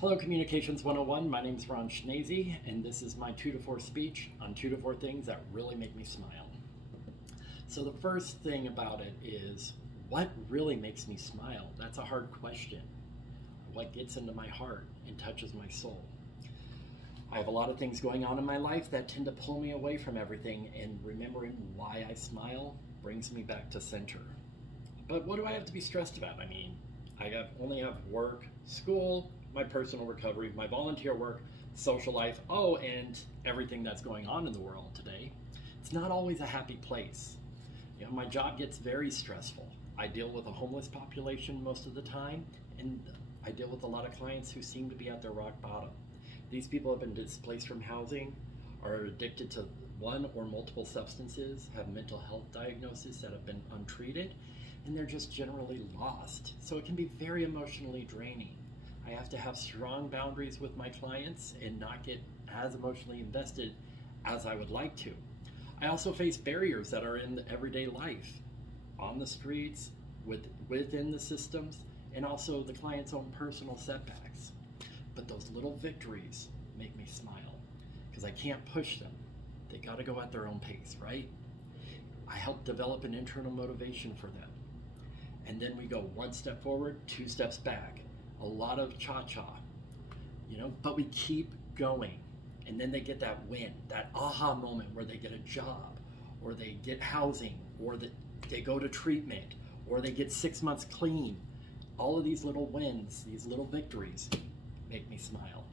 Hello, Communications 101. My name is Ron Schnazy, and this is my 2 to 4 speech on 2 to 4 things that really make me smile. So, the first thing about it is what really makes me smile? That's a hard question. What gets into my heart and touches my soul? I have a lot of things going on in my life that tend to pull me away from everything, and remembering why I smile brings me back to center. But what do I have to be stressed about? I only have work, school, my personal recovery, my volunteer work, social life, and everything that's going on in the world today. It's not always a happy place. My job gets very stressful. I deal with a homeless population most of the time, and I deal with a lot of clients who seem to be at their rock bottom. These people have been displaced from housing, are addicted to one or multiple substances, have mental health diagnoses that have been untreated, and they're just generally lost. So it can be very emotionally draining. I have to have strong boundaries with my clients and not get as emotionally invested as I would like to. I also face barriers that are in everyday life, on the streets, within the systems, and also the client's own personal setbacks. But those little victories make me smile because I can't push them. They got to go at their own pace, right? I help develop an internal motivation for them. And then we go one step forward, 2 steps back. A lot of cha-cha, but we keep going. And then they get that win, that aha moment where they get a job, or they get housing, or they go to treatment, or they get 6 months clean. All of these little wins, these little victories make me smile.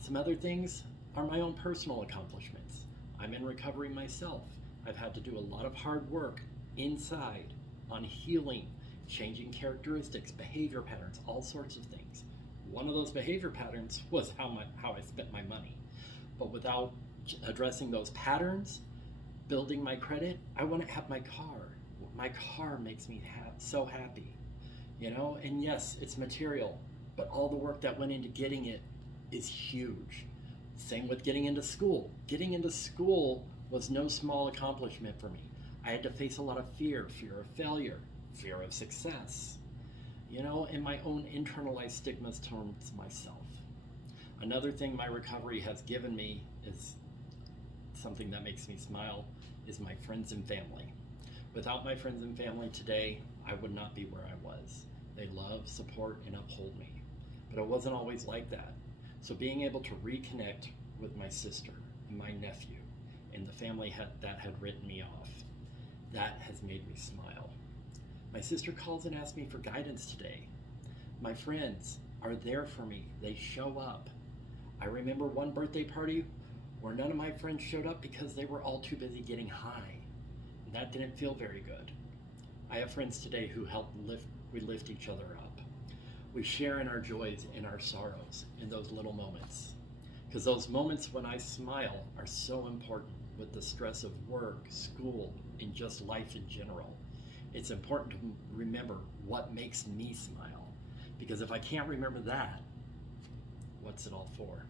Some other things are my own personal accomplishments. I'm in recovery myself. I've had to do a lot of hard work inside on healing, changing characteristics, behavior patterns, all sorts of things. One of those behavior patterns was how I spent my money. But without addressing those patterns, building my credit, I wouldn't have my car. My car makes me so happy, and yes, it's material, but all the work that went into getting it is huge. Same with getting into school. Getting into school was no small accomplishment for me. I had to face a lot of fear of failure, fear of success, and my own internalized stigmas towards myself. Another thing my recovery has given me is something that makes me smile is my friends and family. Without my friends and family today, I would not be where I was. They love, support, and uphold me. But it wasn't always like that. So being able to reconnect with my sister and my nephew and the family that had written me off, that has made me smile. My sister calls and asks me for guidance today. My friends are there for me. They show up. I remember one birthday party where none of my friends showed up because they were all too busy getting high. And that didn't feel very good. I have friends today who we lift each other up. We share in our joys and our sorrows in those little moments. Because those moments when I smile are so important with the stress of work, school, and just life in general. It's important to remember what makes me smile. Because if I can't remember that, what's it all for?